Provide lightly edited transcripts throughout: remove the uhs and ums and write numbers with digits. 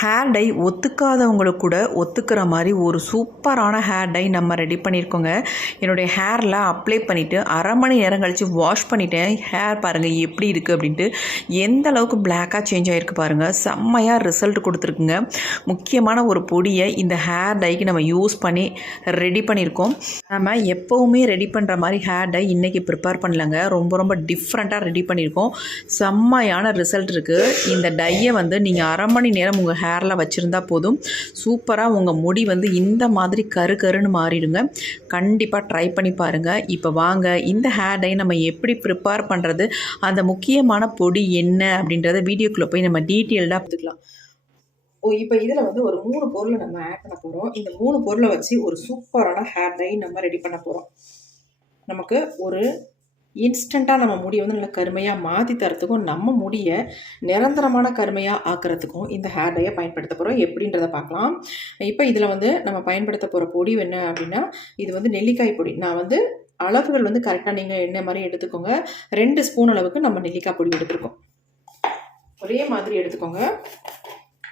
Hair dye ஒத்துக்காதவங்களுக்கு கூட ஒத்துக்கிற மாதிரி ஒரு சூப்பரான ஹேர் டை நம்ம ரெடி பண்ணியிருக்கோங்க. என்னுடைய ஹேரில் அப்ளை பண்ணிவிட்டு அரை மணி நேரம் கழித்து வாஷ் பண்ணிவிட்டேன். ஹேர் பாருங்கள் எப்படி இருக்குது அப்படின்ட்டு, எந்த அளவுக்கு பிளாக்காக சேஞ்ச் ஆகிருக்கு பாருங்கள். செம்மையாக ரிசல்ட் கொடுத்துருக்குங்க. முக்கியமான ஒரு பொடியை இந்த ஹேர் டைக்கு நம்ம யூஸ் பண்ணி ரெடி பண்ணியிருக்கோம். நம்ம எப்போவுமே ரெடி பண்ணுற மாதிரி ஹேர் டை இன்றைக்கி ப்ரிப்பேர் பண்ணலங்க. ரொம்ப டிஃப்ரெண்ட்டாக ரெடி பண்ணியிருக்கோம். செம்மையான ரிசல்ட் இருக்குது. இந்த டையை நீங்கள் அரை மணி நேரம் உங்கள் ஹேரில் வச்சுருந்தா போதும், சூப்பராக உங்கள் முடி இந்த மாதிரி கருன்னு மாறிடுங்க. கண்டிப்பாக ட்ரை பண்ணி பாருங்கள். இப்போ வாங்க இந்த ஹேர் டை நம்ம எப்படி ப்ரிப்பேர் பண்ணுறது, அந்த முக்கியமான பொடி என்ன அப்படின்றத வீடியோக்குள்ளே போய் நம்ம டீட்டெயில்டாக பார்த்துக்கலாம். இப்போ இதில் ஒரு 3 பொருளை நம்ம ஆட் பண்ண போகிறோம். இந்த 3 பொருளை வச்சு ஒரு சூப்பரான ஹேர் டை நம்ம ரெடி பண்ண போகிறோம். நமக்கு ஒரு இன்ஸ்டண்ட்டாக நம்ம முடியை நல்லா கருமையாக மாற்றி தரத்துக்கும், நம்ம முடியை நிரந்தரமான கருமையாக ஆக்கிறதுக்கும் இந்த ஹேர் டையை பயன்படுத்த போகிறோம். எப்படின்றத பார்க்கலாம். இப்போ இதில் நம்ம பயன்படுத்த போகிற பொடி என்ன அப்படின்னா, இது நெல்லிக்காய் பொடி. நான் அளவுகள் கரெக்டாக நீங்கள் என்ன மாதிரி எடுத்துக்கோங்க. 2 ஸ்பூன் அளவுக்கு நம்ம நெல்லிக்காய் பொடி எடுத்துருக்கோம். ஒரே மாதிரி எடுத்துக்கோங்க.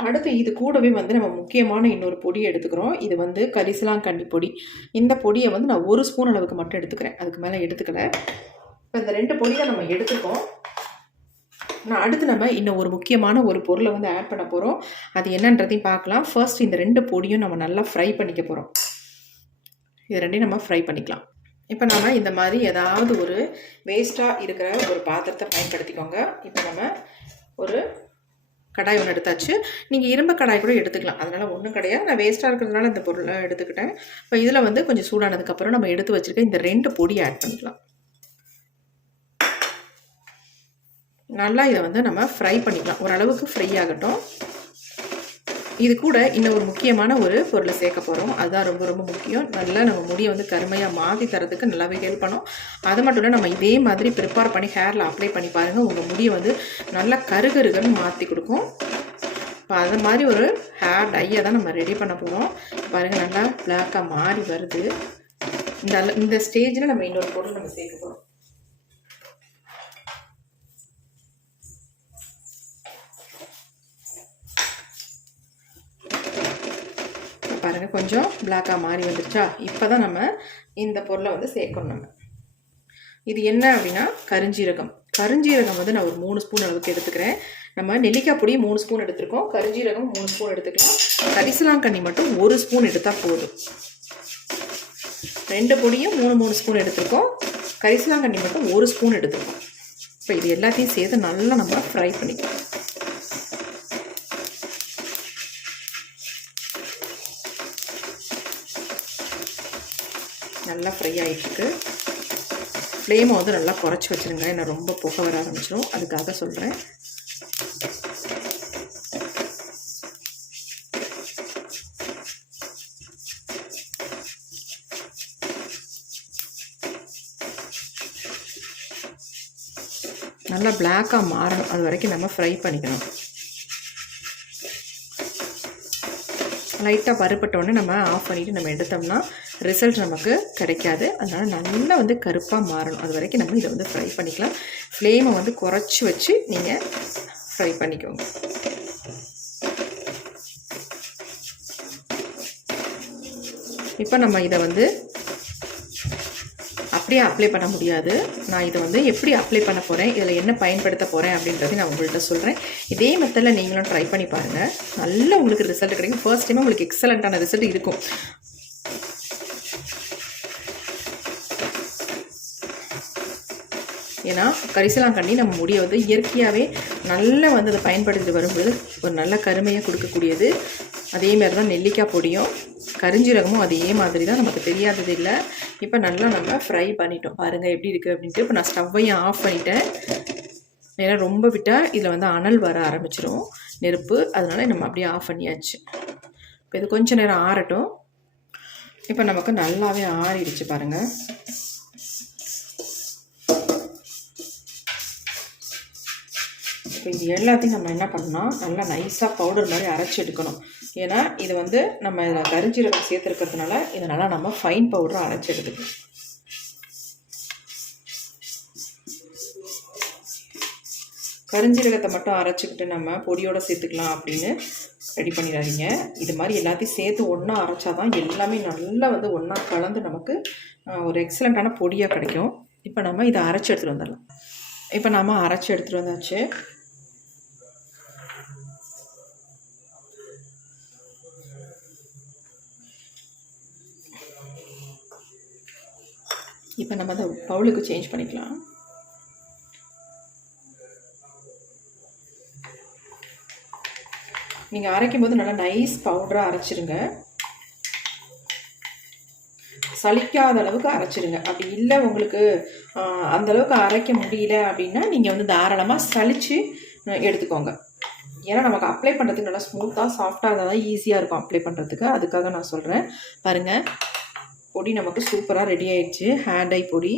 அடுத்து இது கூடவே நம்ம முக்கியமான இன்னொரு பொடியை எடுத்துக்கிறோம். இது கரிசலாங்கண்ணி பொடி. இந்த பொடியை நான் 1 ஸ்பூன் அளவுக்கு மட்டும் எடுத்துக்கிறேன், அதுக்கு மேலே எடுத்துக்கல. இப்போ இந்த 2 பொடி தான் நம்ம எடுத்துக்கோம். அடுத்து நம்ம இன்னும் ஒரு முக்கியமான ஒரு பொருளை ஆட் பண்ண போகிறோம். அது என்னன்றதையும் பார்க்கலாம். ஃபர்ஸ்ட் இந்த 2 பொடியும் நம்ம நல்லா ஃப்ரை பண்ணிக்க போகிறோம். இது 2ஐயும் நம்ம ஃப்ரை பண்ணிக்கலாம். இப்போ நம்ம இந்த மாதிரி ஏதாவது ஒரு வேஸ்ட்டாக இருக்கிற ஒரு பாத்திரத்தை பயன்படுத்திக்கோங்க. இப்போ நம்ம ஒரு கடாய் ஒன்று எடுத்தாச்சு. நீங்கள் இரும்பு கடாய் கூட எடுத்துக்கலாம், அதனால் ஒன்றும் கிடையாது. நான் வேஸ்ட்டாக இருக்கிறதுனால இந்த பொருளை எடுத்துக்கிட்டேன். இப்போ இதில் கொஞ்சம் சூடானதுக்கப்புறம் நம்ம எடுத்து வச்சுருக்க இந்த 2 பொடியை ஆட் பண்ணிக்கலாம். நல்லா இதை நம்ம ஃப்ரை பண்ணிக்கலாம். ஓரளவுக்கு ஃப்ரை ஆகட்டும். இது கூட இன்னும் ஒரு முக்கியமான ஒரு பொருளை சேர்க்க போகிறோம். அதுதான் ரொம்ப முக்கியம். நல்லா நம்ம முடியை கருமையாக மாற்றி தரதுக்கு நல்லாவே ஹெல்ப் பண்ணும். அது மட்டும் இல்லை, நம்ம இதே மாதிரி ப்ரிப்பேர் பண்ணி ஹேரில் அப்ளை பண்ணி பாருங்கள். உங்கள் முடியை நல்லா கருகருன்னு மாற்றி கொடுக்கும். இப்போ அது மாதிரி ஒரு ஹேர் டையை தான் நம்ம ரெடி பண்ண போகிறோம். பாருங்கள், நல்லா பிளாக்காக மாறி வருது. இந்த ஸ்டேஜில் நம்ம இன்னொரு பொருள் நம்ம சேர்க்க போகிறோம். பாருங்கள், கொஞ்சம் பிளாக்காக மாறி வந்துருச்சா? இப்போ தான் நம்ம இந்த பொருளை சேர்க்கணும். நம்ம இது என்ன அப்படின்னா கருஞ்சீரகம். கருஞ்சீரகம் நான் ஒரு 3 ஸ்பூன் அளவுக்கு எடுத்துக்கிறேன். நம்ம நெல்லிக்காய் பொடி 3 ஸ்பூன் எடுத்துருக்கோம். கருஞ்சீரகம் 3 ஸ்பூன் எடுத்துக்கலாம். கரிசலாங்கண்ணி மட்டும் 1 ஸ்பூன் எடுத்தால் போதும். 2 பொடியும் 3 ஸ்பூன் எடுத்துருக்கோம். கரிசலாங்கண்ணி மட்டும் 1 ஸ்பூன் எடுத்துருக்கோம். இப்போ இது எல்லாத்தையும் சேர்த்து நல்லா நம்ம ஃப்ரை பண்ணிக்கலாம். நல்லா ஃப்ரை ஆகிட்டுருக்கு. ஃப்ளேமை நல்லா குறைச்சி வச்சுருங்க, ஏன்னா ரொம்ப புகை வர ஆரம்பிச்சிடும். அதுக்காக சொல்கிறேன். நல்லா பிளாக்காக மாறணும், அது வரைக்கும் நம்ம ஃப்ரை பண்ணிக்கணும். லைட்டாக வறுபட்டோடனே நம்ம ஆஃப் பண்ணிவிட்டு நம்ம எடுத்தோம்னா ரிசல்ட் நமக்கு கிடைக்காது. அதனால் நல்லா கருப்பாக மாறணும், அது வரைக்கும் நம்ம இதை ஃப்ரை பண்ணிக்கலாம். ஃப்ளேமை குறைச்சி வச்சு நீங்கள் ஃப்ரை பண்ணிக்கோங்க. இப்போ நம்ம இதை அப்படியே அப்ளை பண்ண முடியாது. நான் இதை எப்படி அப்ளை பண்ண போகிறேன், இதில் என்ன பயன்படுத்த போகிறேன் அப்படின்றத நான் உங்கள்கிட்ட சொல்கிறேன். இதே மெத்தடில் நீங்களும் ட்ரை பண்ணி பாருங்கள். நல்லா உங்களுக்கு ரிசல்ட் கிடைக்கும். ஃபர்ஸ்ட் டைம் உங்களுக்கு எக்ஸலண்ட்டான ரிசல்ட் இருக்கும். ஏன்னா கரிசலாங்கண்ணி நம்ம முடியை இயற்கையாகவே நல்லா அதை பயன்படுத்திட்டு வரும்போது ஒரு நல்ல கருமையை கொடுக்கக்கூடியது. அதேமாதிரி தான் நெல்லிக்காய் பொடியும் கரிஞ்சீரகமும் அதே மாதிரி தான், நமக்கு தெரியாதது இல்லை. இப்போ நல்லா நம்ம ஃப்ரை பண்ணிட்டோம். பாருங்கள் எப்படி இருக்குது அப்படின்ட்டு. இப்போ நான் ஸ்டவ்வையும் ஆஃப் பண்ணிட்டேன். ஏன்னா ரொம்ப விட்டால் இதில் அனல் வர ஆரம்பிச்சிடும், நெருப்பு. அதனால் நம்ம அப்படியே ஆஃப் பண்ணியாச்சு. இப்போ இது கொஞ்சம் நேரம் ஆறட்டும். இப்போ நமக்கு நல்லாவே ஆறிடுச்சு பாருங்கள். இப்போ இது எல்லாத்தையும் நம்ம என்ன பண்ணணும், நல்லா நைஸாக பவுடர் மாதிரி அரைச்சி எடுக்கணும். ஏன்னா இது நம்ம இதில் கரிஞ்சீரகம் சேர்த்துருக்கிறதுனால இதனால் நம்ம ஃபைன் பவுடரை அரைச்சி எடுத்துக்கணும். கரிஞ்சீரகத்தை மட்டும் அரைச்சிக்கிட்டு நம்ம பொடியோடு சேர்த்துக்கலாம் அப்படின்னு ரெடி பண்ணிடாதீங்க. இது மாதிரி எல்லாத்தையும் சேர்த்து ஒன்றா அரைச்சா தான் எல்லாமே நல்லா வந்து ஒன்றா கலந்து நமக்கு ஒரு எக்ஸலண்ட்டான பொடியாக கிடைக்கும். இப்போ நம்ம இதை அரைச்சி எடுத்துகிட்டு வந்துடலாம். இப்போ நம்ம அரைச்சி எடுத்துகிட்டு வந்தாச்சு. இப்போ நம்ம அதை பவுலுக்கு சேஞ்ச் பண்ணிக்கலாம். நீங்கள் அரைக்கும் போது நல்லா நைஸ் பவுடராக அரைச்சிருங்க. சலிக்காத அளவுக்கு அரைச்சிருங்க. அப்படி இல்லை உங்களுக்கு அந்தளவுக்கு அரைக்க முடியல அப்படின்னா நீங்கள் வந்து தாராளமாக சலித்து எடுத்துக்கோங்க. ஏன்னா நமக்கு அப்ளை பண்ணுறதுக்கு நல்லா ஸ்மூத்தாக சாஃப்டாக இருந்தால் தான் ஈஸியாக இருக்கும் அப்ளை பண்ணுறதுக்கு. அதுக்காக நான் சொல்கிறேன். பாருங்கள், பொடி நமக்கு சூப்பராக ரெடி ஆயிடுச்சு. ஹேர் டை பொடி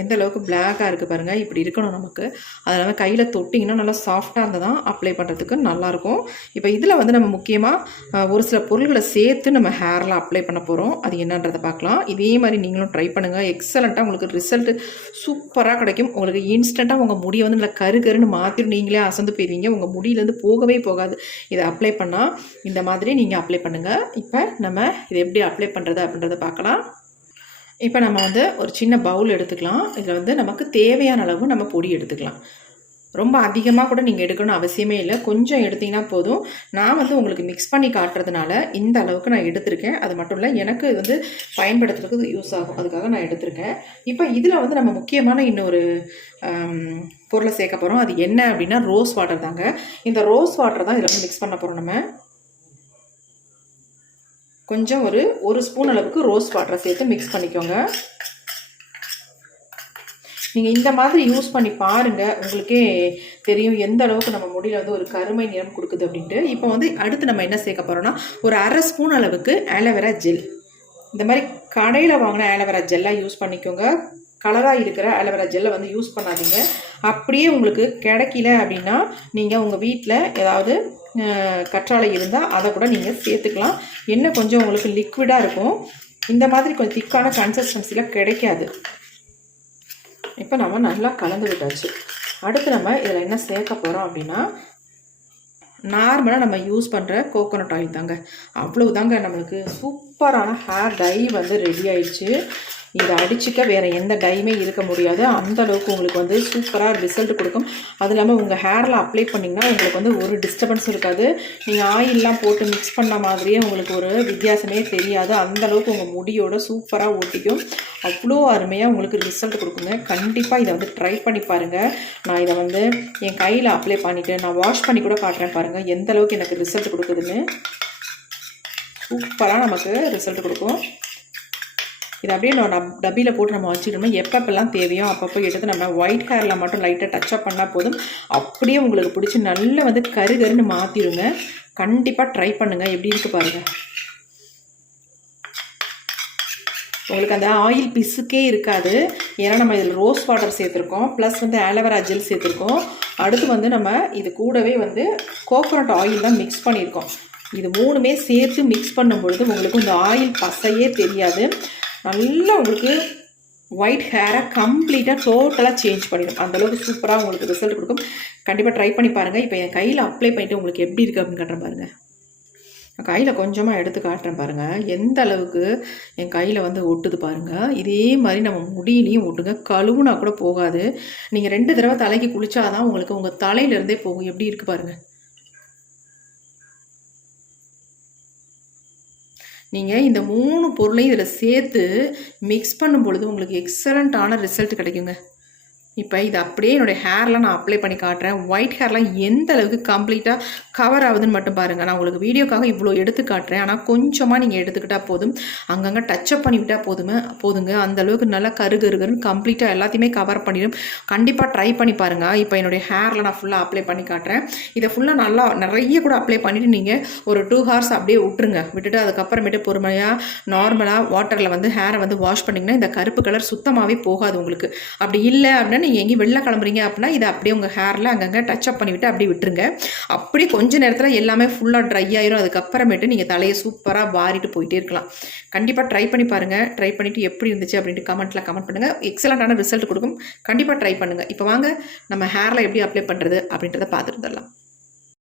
எந்த அளவுக்கு பிளாக்காக இருக்குது பாருங்கள். இப்படி இருக்கணும் நமக்கு. அது இல்லாமல் கையில் தொட்டிங்கன்னா நல்லா சாஃப்டாக இருந்தால் தான் அப்ளை பண்ணுறதுக்கு நல்லாயிருக்கும். இப்போ இதில் வந்து நம்ம முக்கியமாக ஒரு சில பொருள்களை சேர்த்து நம்ம ஹேரில் அப்ளை பண்ண போகிறோம். அது என்னன்றதை பார்க்கலாம். இதே மாதிரி நீங்களும் ட்ரை பண்ணுங்கள். எக்ஸலண்ட்டாக உங்களுக்கு ரிசல்ட்டு சூப்பராக கிடைக்கும். உங்களுக்கு இன்ஸ்டண்ட்டாக உங்கள் முடியை வந்து நல்லா கருன்னு மாற்றிட்டு நீங்களே அசந்து போயிருவீங்க. உங்கள் முடியிலேருந்து போகவே போகாது. இதை அப்ளை பண்ணால் இந்த மாதிரி நீங்கள் அப்ளை பண்ணுங்கள். இப்போ நம்ம இதை எப்படி அப்ளை பண்ணுறது அப்படின்றத பார்க்கலாம். இப்போ நம்ம வந்து ஒரு சின்ன பவுல் எடுத்துக்கலாம். இதில் வந்து நமக்கு தேவையான அளவு நம்ம பொடி எடுத்துக்கலாம். ரொம்ப அதிகமாக கூட நீங்கள் எடுக்கணும்னு அவசியமே இல்லை. கொஞ்சம் எடுத்திங்கன்னா போதும். நான் வந்து உங்களுக்கு மிக்ஸ் பண்ணி காட்டுறதுனால இந்த அளவுக்கு நான் எடுத்திருக்கேன். அது மட்டும் இல்லை, எனக்கு வந்து பயன்படுத்துறதுக்கு யூஸ் ஆகும். அதுக்காக நான் எடுத்திருக்கேன். இப்போ இதில் வந்து நம்ம முக்கியமான இன்னொரு பொருளை சேர்க்க போகிறோம். அது என்ன அப்படின்னா ரோஸ் வாட்டர் தாங்க. இந்த ரோஸ் வாட்டர் தான் இதில் வந்து மிக்ஸ் பண்ண போகிறோம். நம்ம கொஞ்சம் ஒரு ஸ்பூன் அளவுக்கு ரோஸ் வாட்டரை சேர்த்து மிக்ஸ் பண்ணிக்கோங்க. நீங்கள் இந்த மாதிரி யூஸ் பண்ணி பாருங்கள். உங்களுக்கே தெரியும் எந்த அளவுக்கு நம்ம முடியில் வந்து ஒரு கருமை நிறம் கொடுக்குது அப்படின்ட்டு. இப்போ வந்து அடுத்து நம்ம என்ன சேர்க்க போகிறோம்னா ஒரு அரை ஸ்பூன் அளவுக்கு ஆலோவேரா ஜெல். இந்த மாதிரி கடையில் வாங்கின ஆலோவேரா ஜெல்லாக யூஸ் பண்ணிக்கோங்க. கலராக இருக்கிற ஆலோவேரா ஜெல்லை வந்து யூஸ் பண்ணாதீங்க. அப்படியே உங்களுக்கு கிடைக்கல அப்படின்னா நீங்கள் உங்கள் வீட்டில் ஏதாவது கற்றாழை இருந்தால் அதை கூட நீங்கள் சேர்த்துக்கலாம். என்ன கொஞ்சம் உங்களுக்கு லிக்விடாக இருக்கும். இந்த மாதிரி கொஞ்சம் திக்கான கன்சிஸ்டன்சியில் கிடைக்காது. இப்போ நம்ம நல்லா கலந்து விட்டாச்சு. அடுத்து நம்ம இதில் என்ன சேர்க்க போகிறோம் அப்படின்னா நார்மலாக நம்ம யூஸ் பண்ணுற கோகோனட் ஆயில் தாங்க. அவ்வளவு தாங்க. நம்மளுக்கு சூப்பரான ஹேர் டை வந்து ரெடி ஆயிடுச்சு. இதை அடிச்சுக்க வேறு எந்த டைமே இருக்க முடியாது. அந்தளவுக்கு உங்களுக்கு வந்து சூப்பராக ரிசல்ட் கொடுக்கும். அது இல்லாமல் உங்கள் ஹேரில் அப்ளை பண்ணிங்கன்னா உங்களுக்கு வந்து ஒரு டிஸ்டர்பன்ஸும் இருக்காது. நீங்கள் ஆயிலெலாம் போட்டு மிக்ஸ் பண்ண மாதிரியே உங்களுக்கு ஒரு வித்தியாசமே தெரியாது. அந்தளவுக்கு உங்கள் முடியோட சூப்பராக ஒட்டிக்கும். அவ்வளோ அருமையாக உங்களுக்கு ரிசல்ட் கொடுக்குங்க. கண்டிப்பாக இதை வந்து ட்ரை பண்ணி பாருங்கள். நான் இதை வந்து என் கையில் அப்ளை பண்ணிவிட்டு நான் வாஷ் பண்ணி கூட காட்டுறேன் பாருங்கள் எந்த அளவுக்கு எனக்கு ரிசல்ட் கொடுக்குதுன்னு. சூப்பராக நமக்கு ரிசல்ட் கொடுக்கும். இதை அப்படியே நம்ம டப்பியில் போட்டு நம்ம வச்சுக்கிட்டோம்னா எப்பப்பெல்லாம் தேவையோ அப்பப்போ எடுத்து நம்ம ஒயிட் ஹேரில் மட்டும் லைட்டாக டச்சப் பண்ணால் போதும். அப்படியே உங்களுக்கு பிடிச்சி நல்லா வந்து கருன்னு மாற்றிடுங்க. கண்டிப்பாக ட்ரை பண்ணுங்கள். எப்படி இருக்குது பாருங்கள். உங்களுக்கு அந்த ஆயில் பிசுக்கே இருக்காது. ஏன்னா நம்ம இதில் ரோஸ் வாட்டர் சேர்த்துருக்கோம், ப்ளஸ் வந்து ஆலோவேரா ஜெல் சேர்த்துருக்கோம். அடுத்து வந்து நம்ம இது கூடவே வந்து கோகோனட் ஆயில் தான் மிக்ஸ் பண்ணியிருக்கோம். இது மூணுமே சேர்த்து மிக்ஸ் பண்ணும் பொழுது உங்களுக்கு இந்த ஆயில் பசையே தெரியாது. நல்லா உங்களுக்கு ஒயிட் ஹேரை கம்ப்ளீட்டாக டோட்டலாக சேஞ்ச் பண்ணிடும். அந்தளவுக்கு சூப்பராக உங்களுக்கு ரிசல்ட் கொடுக்கும். கண்டிப்பாக ட்ரை பண்ணி பாருங்கள். இப்போ என் கையில் அப்ளை பண்ணிவிட்டு உங்களுக்கு எப்படி இருக்குது அப்படின்னு காட்டுறேன் பாருங்கள். நான் கையில் கொஞ்சமாக எடுத்து காட்டுறேன் பாருங்கள். எந்த அளவுக்கு என் கையில் வந்து ஒட்டுது பாருங்கள். இதே மாதிரி நம்ம முடியிலையும் ஒட்டுங்க. கழுவுனா கூட போகாது. நீங்கள் 2 தடவை தலைக்கு குளிச்சாதான் உங்களுக்கு உங்கள் தலையிலேருந்தே போகும். எப்படி இருக்குது பாருங்கள். நீங்கள் இந்த 3 பொருளையும் இதில் சேர்த்து மிக்ஸ் பண்ணும் பொழுது உங்களுக்கு எக்ஸலண்ட்டான ரிசல்ட் கிடைக்குங்க. இப்போ இது அப்படியே என்னுடைய ஹேர்லாம் நான் அப்ளை பண்ணி காட்டுறேன். ஒயிட் ஹேர்லாம் எந்த அளவுக்கு கம்ப்ளீட்டாக கவர் ஆகுதுன்னு மட்டும் பாருங்கள். நான் உங்களுக்கு வீடியோக்காக இவ்வளோ எடுத்து காட்டுறேன். ஆனால் கொஞ்சமாக நீங்கள் எடுத்துக்கிட்டால் போதும். அங்கங்கே டச்சப் பண்ணிவிட்டால் போதுங்க. அந்தளவுக்கு நல்லா கருன்னு கம்ப்ளீட்டாக எல்லாத்தையுமே கவர் பண்ணிடும். கண்டிப்பாக ட்ரை பண்ணி பாருங்கள். இப்போ என்னுடைய ஹேரில் நான் ஃபுல்லாக அப்ளை பண்ணி காட்டுறேன். இதை ஃபுல்லாக நல்லா நிறைய கூட அப்ளை பண்ணிவிட்டு நீங்கள் ஒரு 2 ஹவர்ஸ் அப்படியே விட்டுருங்க. விட்டுட்டு அதுக்கப்புறமேட்டு பொறுமையாக நார்மலாக வாட்டரில் வந்து ஹேரை வந்து வாஷ் பண்ணிங்கன்னா இந்த கருப்பு கலர் சுத்தமாகவே போகாது உங்களுக்கு. அப்படி இல்லை அப்படின்னா நீங்கள் எங்கேயும் வெளில கிளம்புறீங்க அப்படின்னா இதை அப்படியே உங்கள் ஹேரில் அங்கங்கே டச்சப் பண்ணிவிட்டு அப்படியே விட்டுருங்க. அப்படியே கொஞ்சம் நேரத்தில் எல்லாமே ஃபுல்லாக ட்ரை ஆயிரும். அதுக்கப்புறமேட்டு நீங்கள் தலையை சூப்பராக வாரிட்டு போயிட்டே இருக்கலாம். கண்டிப்பாக ட்ரை பண்ணி பாருங்கள். ட்ரை பண்ணிவிட்டு எப்படி இருந்துச்சு அப்படின்ட்டு கமெண்ட் பண்ணுங்கள். எக்ஸலண்ட்டான ரிசல்ட் கொடுக்கும். கண்டிப்பாக ட்ரை பண்ணுங்கள். இப்போ வாங்க நம்ம ஹேரில் எப்படி அப்ளை பண்ணுறது அப்படின்றத பார்த்துட்டு தரலாம்.